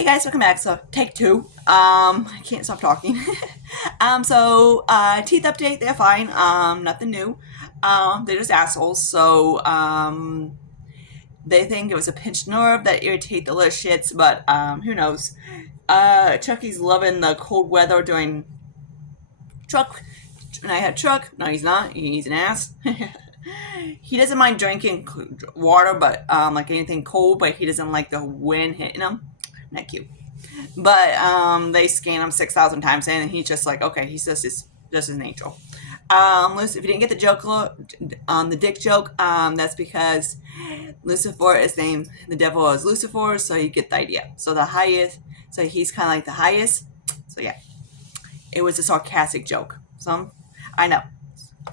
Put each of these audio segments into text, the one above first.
Hey guys, welcome back. So take two. I can't stop talking. Teeth update, they're fine. Nothing new. They're just assholes. They think it was a pinched nerve that irritate the little shits, but who knows? Chucky's loving the cold weather during truck. When I had truck, no, he's not. He's an ass. He doesn't mind drinking water, but like anything cold, but he doesn't like the wind hitting him. Not cute. But they scan him 6,000 times, and he's just like, okay, he's just an angel. If you didn't get the joke, the dick joke, that's because Lucifer is named, the devil is Lucifer, so you get the idea. So the highest, so he's kind of like the highest. So yeah, it was a sarcastic joke. I know,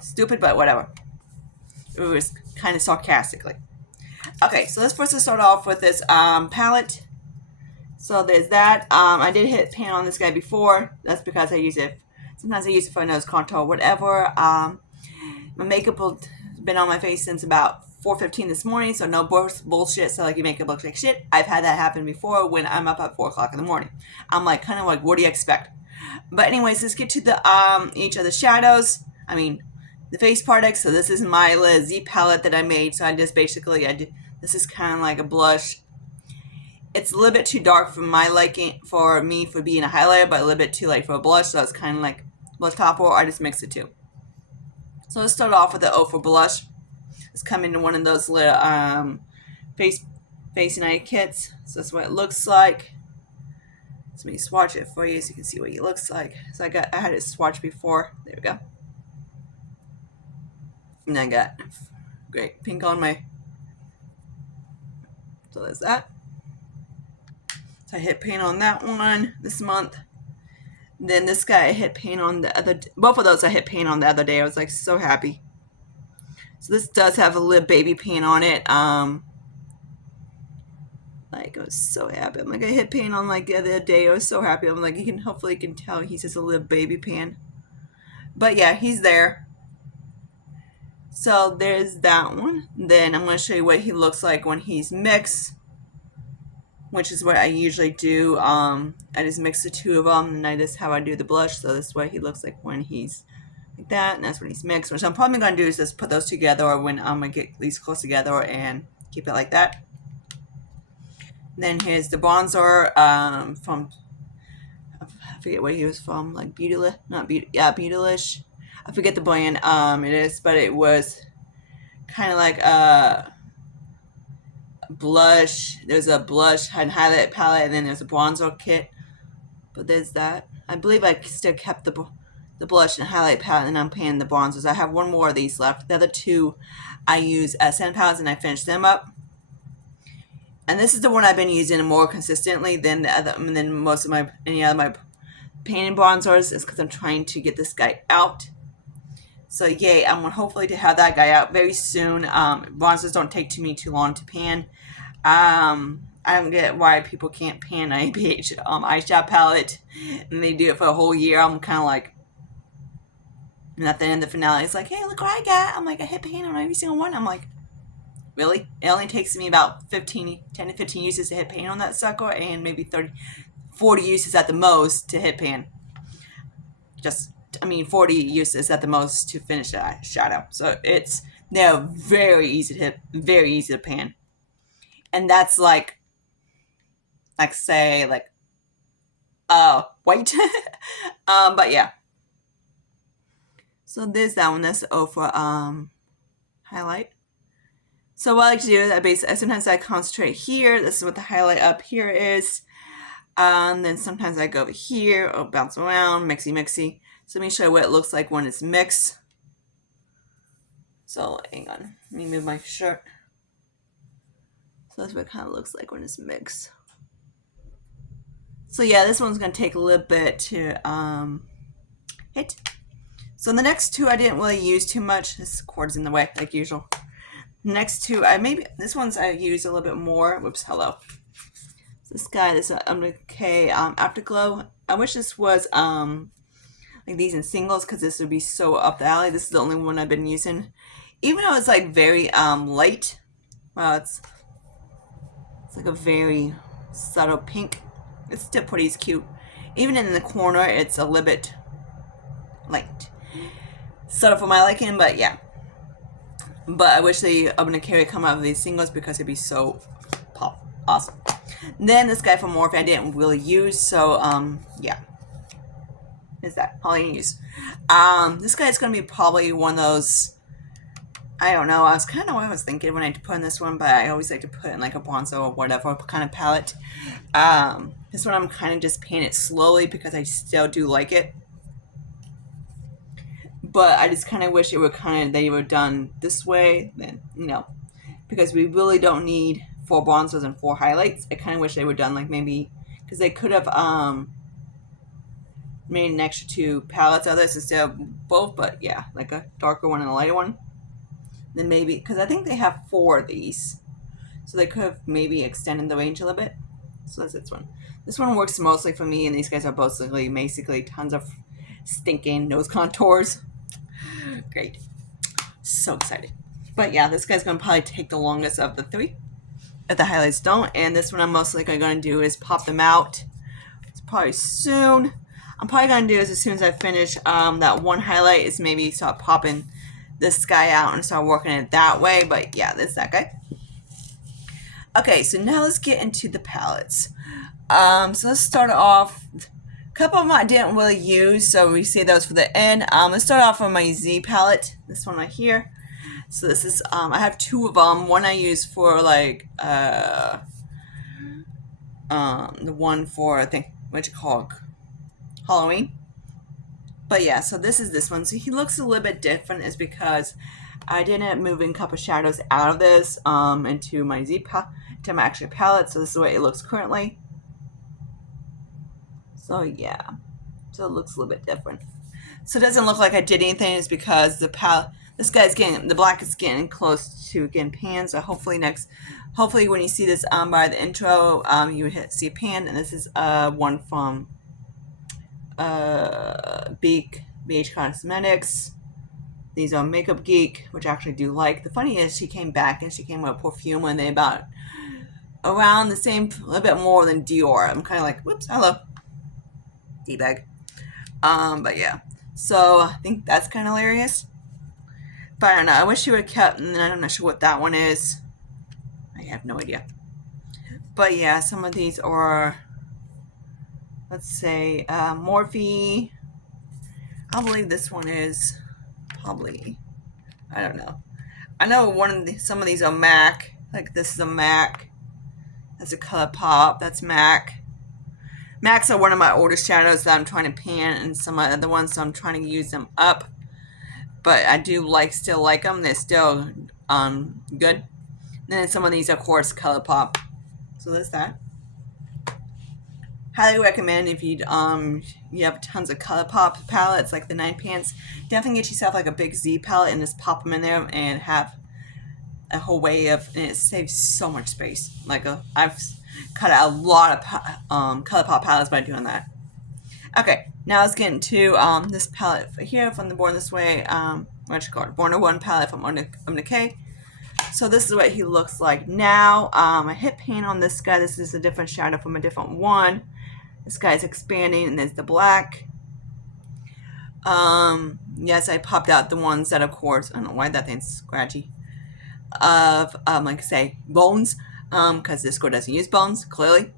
stupid, but whatever. It was kind of sarcastically. Okay, so let's first start off with this palette. So there's that. I did hit pan on this guy before. That's because I use it. Sometimes I use it for nose contour, whatever. My makeup has been on my face since about 4:15 this morning, so no bullshit. So like your makeup looks like shit. I've had that happen before when I'm up at 4 o'clock in the morning. I'm like kind of like, what do you expect? But anyways, let's get to the each of the shadows. I mean, the face products. So this is my little Z palette that I made. So I just basically this is kind of like a blush. It's a little bit too dark for my liking, for me, for being a highlighter, but a little bit too light for a blush, so it's kind of like blush topper, or I just mix the two. So let's start off with the O for blush. It's coming in one of those little face United kits. So that's what it looks like. So let me swatch it for you so you can see what it looks like. So I had it swatched before. There we go. And I got great pink on my. So there's that. So I hit paint on that one this month. Then this guy I hit paint on the other. Both of those I hit paint on the other day. I was like so happy. So this does have a little baby paint on it. Like I was so happy. I'm like I hit paint on like the other day. I was so happy. I'm like hopefully you can tell he's just a little baby pan. But yeah, he's there. So there's that one. Then I'm going to show you what he looks like when he's mixed, which is what I usually do. I just mix the two of them, and that's how I do the blush. So this is what he looks like when he's like that, and that's when he's mixed. Which I'm probably going to do is just put those together, or when I'm going to get these close together and keep it like that. Then here's the bronzer from, I forget where he was from, like Beautylish, Beautylish. I forget the brand it is, but it was kind of like a blush. There's a blush and highlight palette, and then there's a bronzer kit. But there's that. I believe I still kept the blush and highlight palette, and I'm painting the bronzers. I have one more of these left. The other two I use as sand palettes, and I finished them up. And this is the one I've been using more consistently than the other, and then most of any other my painting bronzers is because I'm trying to get this guy out. So yay, I'm hopefully to have that guy out very soon. Bronzers don't take too long to pan. I don't get why people can't pan an ABH eyeshadow palette, and they do it for a whole year. I'm kind of like, and at the end of the finale, it's like, hey, look what I got. I'm like, I hit pan on every single one. I'm like, really? It only takes me about 10 to 15 uses to hit pan on that sucker, and maybe 40 uses at the most to hit pan. 40 uses at the most to finish the shadow. So they're very easy to hit, very easy to pan. And that's like say, white. But yeah. So there's that one. That's O for highlight. So what I like to do is sometimes I concentrate here. This is what the highlight up here is. Then sometimes I go over here, bounce around, mixy. So let me show you what it looks like when it's mixed. So hang on, let me move my shirt. So that's what it kind of looks like when it's mixed. So yeah, this one's going to take a little bit to hit. So the next two I didn't really use too much. This cord's in the way, like usual. Next two, this one's I use a little bit more. Whoops, hello. This guy, this MK Afterglow. I wish this was like these in singles, because this would be so up the alley. This is the only one I've been using, even though it's like very light. Well, it's like a very subtle pink. It's still pretty cute. Even in the corner, it's a little bit light. Subtle for my liking, but yeah. But I wish the Urban Decay would come out with these singles because it'd be so pop awesome. Then this guy from Morphe I didn't really use, so yeah. Is that all you use? This guy's gonna be probably one of those. I don't know. I was kind of what I was thinking when I put in this one, but I always like to put in like a bronzer or whatever kind of palette. This one I'm kind of just painting it slowly because I still do like it. But I just kind of wish it would they were done this way, then because we really don't need 4 bronzers and 4 highlights. I kind of wish they were done like maybe because they could have made an extra 2 palettes of this instead of both. But yeah, like a darker one and a lighter one. Then maybe because I think they have 4 of these, so they could have maybe extended the range a little bit. So that's this one. This one works mostly for me, and these guys are basically tons of stinking nose contours. Great. So excited. But yeah, this guy's going to probably take the longest of the 3 if the highlights don't. And this one I'm mostly going to do is pop them out. It's probably soon. I'm probably going to do is as soon as I finish that one highlight is maybe start popping this guy out and start working it that way. But yeah, that's that guy. Okay, so now let's get into the palettes. So let's start off. A couple of them I didn't really use, so we save those for the end. Let's start off with my Z palette. This one right here. So this is I have 2 of them. One I use for like the one for I think what you call Halloween. But yeah, so this is this one. So he looks a little bit different is because I didn't move in a couple shadows out of this into my to my actual palette. So this is the way it looks currently. So yeah, so it looks a little bit different. So it doesn't look like I did anything. It's because the black is getting close to getting pan. So hopefully when you see this by the intro, you see a pan. And this is one from BH Cosmetics. These are Makeup Geek, which I actually do like. The funny is she came back and she came with perfume when they about around the same, a little bit more than Dior. I'm kind of like, whoops, hello. D-bag. But yeah. So I think that's kind of hilarious. But I don't know. I wish she would have kept, and I'm not sure what that one is. I have no idea. But yeah, some of these are, let's say, Morphe. I believe this one is probably, I don't know. I know some of these are MAC. Like this is a MAC. That's a ColourPop. That's MAC. MACs are one of my older shadows that I'm trying to pan, and some of the other ones, so I'm trying to use them up. But I do still like them. They're still good. And then some of these, of course, ColourPop. So there's that. Highly recommend if you have tons of ColourPop palettes like the 9 pants. Definitely get yourself like a big Z palette and just pop them in there and have a whole way of, and it saves so much space. Like I've cut out a lot of ColourPop palettes by doing that. Okay, now let's get into this palette here from the Born This Way, what you call it, Born to One palette from Urban Decay. So this is what he looks like now. I hit paint on this guy. This is a different shadow from a different one. This guy's expanding, and there's the black. Yes, I popped out the ones that, of course, I don't know why that thing's scratchy. Of like I say, bones. Because this girl doesn't use bones, clearly.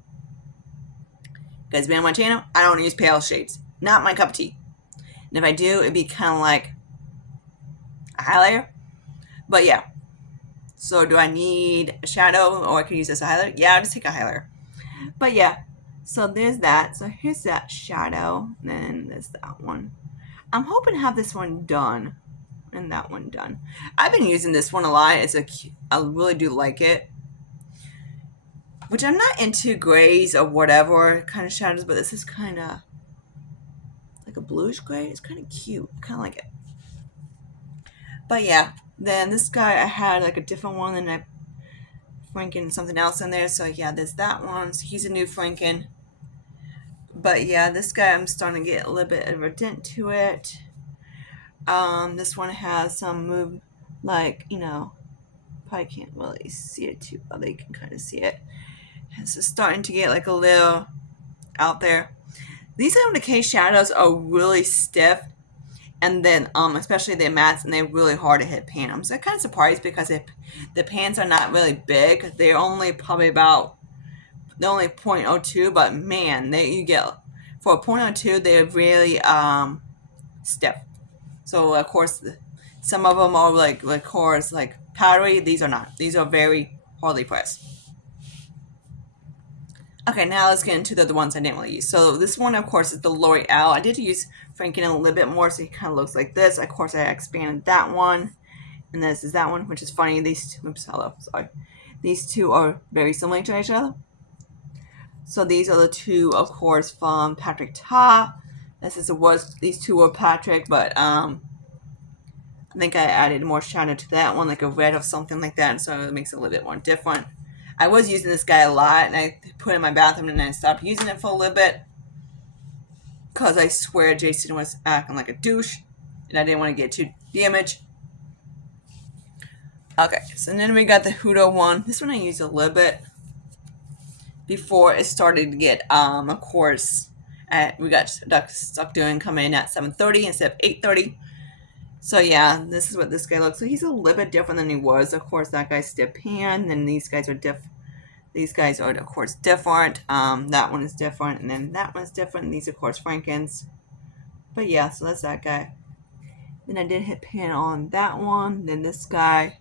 Guys, been on my channel, I don't use pale shades. Not my cup of tea. And if I do, it'd be kind of like a highlighter. But yeah. So do I need a shadow, or I can use this as a highlighter? Yeah, I'll just take a highlighter. But yeah. So there's that. So here's that shadow. And then there's that one. I'm hoping to have this one done. And that one done. I've been using this one a lot. I really do like it. Which I'm not into grays or whatever kind of shadows, but this is kind of like a bluish gray. It's kind of cute. I kind of like it. But yeah, then this guy I had like a different one, and I Franken something else in there. So yeah, there's that one. So he's a new Franken. But yeah, this guy I'm starting to get a little bit of a dent to it. This one has some move, like, probably can't really see it too well. They can kind of see it. It's starting to get like a little out there. These MDK shadows are really stiff, and then especially the mattes, and they're really hard to hit pan. I'm so kind of surprised because the pans are not really big. They're only probably about they're only 0.02, but man, you get for a 0.02, they're really stiff. So of course, some of them are like course like powdery. These are not. These are very hardly pressed. Okay, now let's get into the ones I didn't really use. So this one, of course, is the L'Oreal. I did use Franken a little bit more, so he kind of looks like this. Of course, I expanded that one, and this is that one, which is funny. These two, oops, hello, sorry. These two are very similar to each other. So these are the two, of course, from Patrick Ta. These two were Patrick, but I think I added more shadow to that one, like a red or something like that, so it makes it a little bit more different. I was using this guy a lot, and I put it in my bathroom, and then I stopped using it for a little bit because I swear Jason was acting like a douche, and I didn't want to get too damaged. Okay, so then we got the Hudo one. This one I used a little bit before it started to get, of course, we got stuck doing coming in at 7:30 instead of 8:30. So yeah, this is what this guy looks like. He's a little bit different than he was. Of course, that guy's stiff pan, and these guys are These guys are, of course, different. That one is different, and then that one's different. And these, of course, Frankens. But yeah, so that's that guy. Then I did hit pan on that one. Then this guy.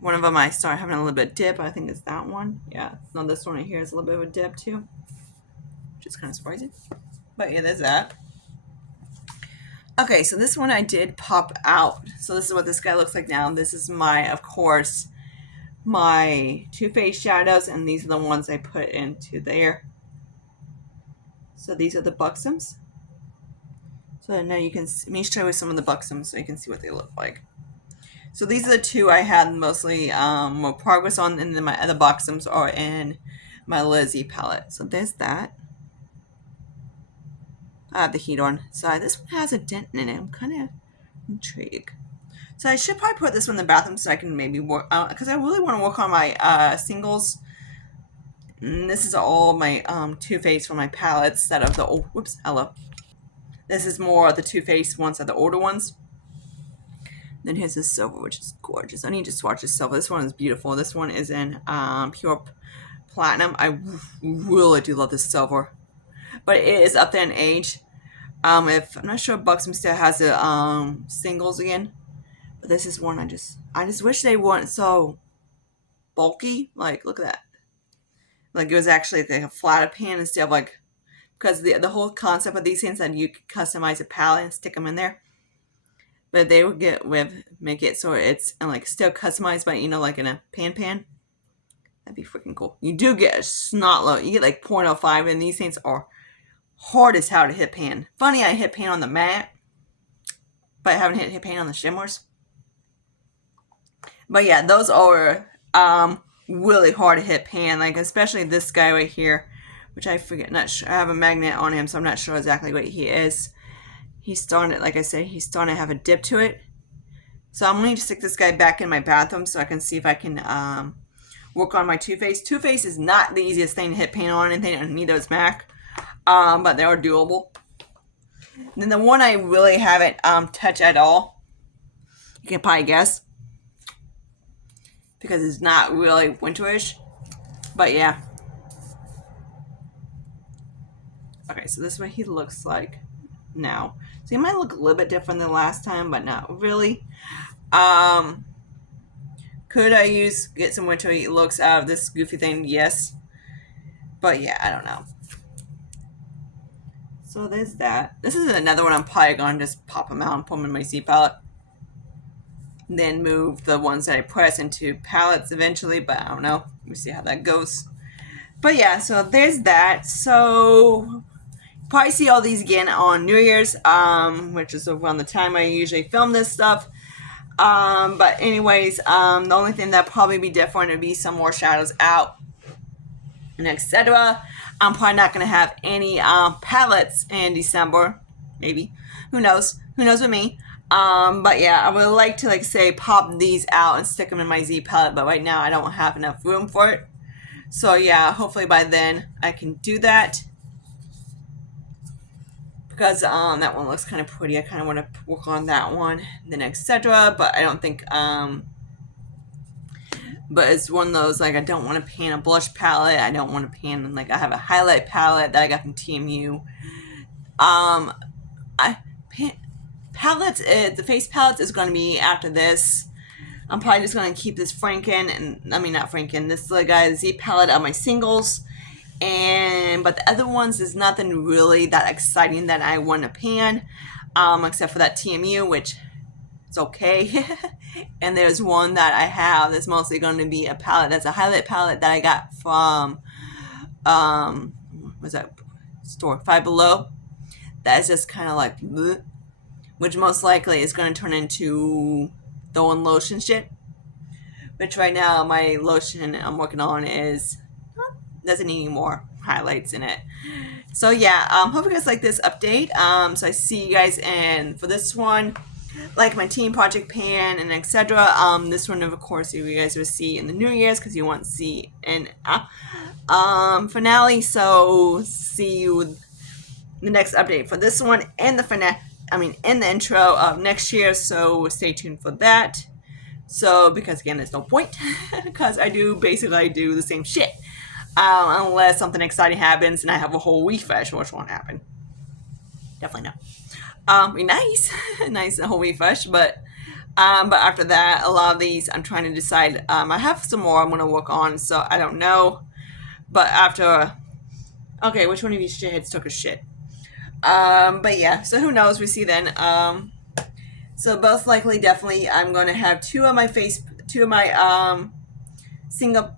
One of them I started having a little bit of dip. I think it's that one. Yeah. So this one right here is a little bit of a dip too, which is kind of surprising. But yeah, there's that. Okay, so this one I did pop out. So this is what this guy looks like now. This is of course, my Too Faced shadows, and these are the ones I put into there. So these are the Buxoms. So now you can let me show you some of the Buxoms so you can see what they look like. So these are the two I had mostly more progress on, and then my other Buxoms are in my Lizzie palette. So there's that. I have the heat on side. This one has a dent in it. I'm kind of intrigued. So I should probably put this one in the bathroom so I can maybe work out, because I really want to work on my singles. And this is all my Too Faced for my palettes that are the old. Whoops, hello. This is more the Too Faced ones, are the older ones. Then here's this silver, which is gorgeous. I need to swatch this silver. This one is beautiful. This one is in pure platinum. I really do love this silver, but it is up there in age. I'm not sure if Buxom still has the singles again, but this is one I just wish they weren't so bulky. Like, look at that. Like, it was actually like a flatter pan instead of like, because the whole concept of these things that you could customize a palette and stick them in there. But they would make it so it's like still customized, but like in a pan. That'd be freaking cool. You do get a snot load. You get like 0.05, and these things are hard as hell to hit pan. Funny, I hit pan on the matte, but I haven't hit pan on the shimmers. But yeah, those are really hard to hit pan. Like, especially this guy right here, which I forget. Not sure. I have a magnet on him, so I'm not sure exactly what he is. He's starting, like I said, he's starting to have a dip to it. So I'm going to stick this guy back in my bathroom so I can see if I can work on my Too Faced. Too Faced is not the easiest thing to hit paint on, and neither is MAC, but they are doable. And then the one I really haven't touched at all, you can probably guess, because it's not really winterish, but yeah. Okay, so this is what he looks like now. So he might look a little bit different than last time, but not really. Could I get some wintry looks out of this goofy thing? Yes. But yeah, I don't know. So there's that. This is another one I'm probably going to just pop them out and put them in my Z palette. Then move the ones that I press into palettes eventually, but I don't know. Let me see how that goes. But yeah, so there's that. So probably see all these again on New Year's, which is around the time I usually film this stuff. But anyways, the only thing that probably be different would be some more shadows out and etc. I'm probably not going to have any palettes in December. Maybe. Who knows? Who knows with me? But yeah, I would like to, like, say, pop these out and stick them in my Z palette, but right now I don't have enough room for it. So yeah, hopefully by then I can do that. Because that one looks kind of pretty. I kind of want to work on that one, then etc. But I don't think but it's one of those, like, I don't want to pan a blush palette. I don't want to pan, like, I have a highlight palette that I got from TMU. I pan, palettes, the face palettes is going to be after this. I'm probably just going to keep this Franken, and I mean not Franken, this guy Z palette of my singles. But the other ones is nothing really that exciting that I want to pan, except for that TMU, which it's okay. And there's one that I have that's mostly going to be a palette. That's a highlight palette that I got from what's that store? Five Below. That is just kind of like bleh, which most likely is going to turn into the one lotion shit. Which right now my lotion I'm working on is doesn't need any more highlights in it. So yeah, hope you guys like this update. So I see you guys in for this one, like my team project pan and etc. This one of course you guys will see in the New Year's because you want to see an finale. So see you in the next update for this one and the finale. I mean, in the intro of next year. So stay tuned for that. So because again, there's no point because I do the same shit. Unless something exciting happens and I have a whole refresh, which won't happen. Definitely not. Be nice, nice a whole refresh, but after that, a lot of these I'm trying to decide. I have some more I'm gonna work on, so I don't know. But after, okay, which one of these shitheads took a shit? But yeah, so who knows? We see then. So most likely, definitely, I'm gonna have two of my single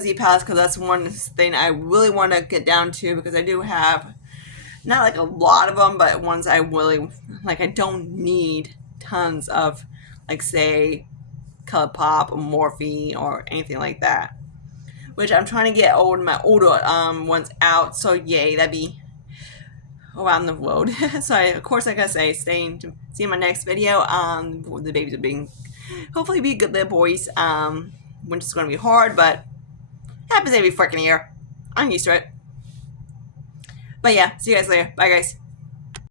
Z palettes because that's one thing I really want to get down to because I do have not like a lot of them, but ones I really like. I don't need tons of, like, say, ColourPop or Morphe or anything like that. Which I'm trying to get my older ones out. So yay, that'd be around the road. So of course, like I say, staying to see my next video. The babies are being hopefully be good little boys. Winter's going to be hard, but happens every freaking year. I'm used to it. But yeah, see you guys later. Bye, guys.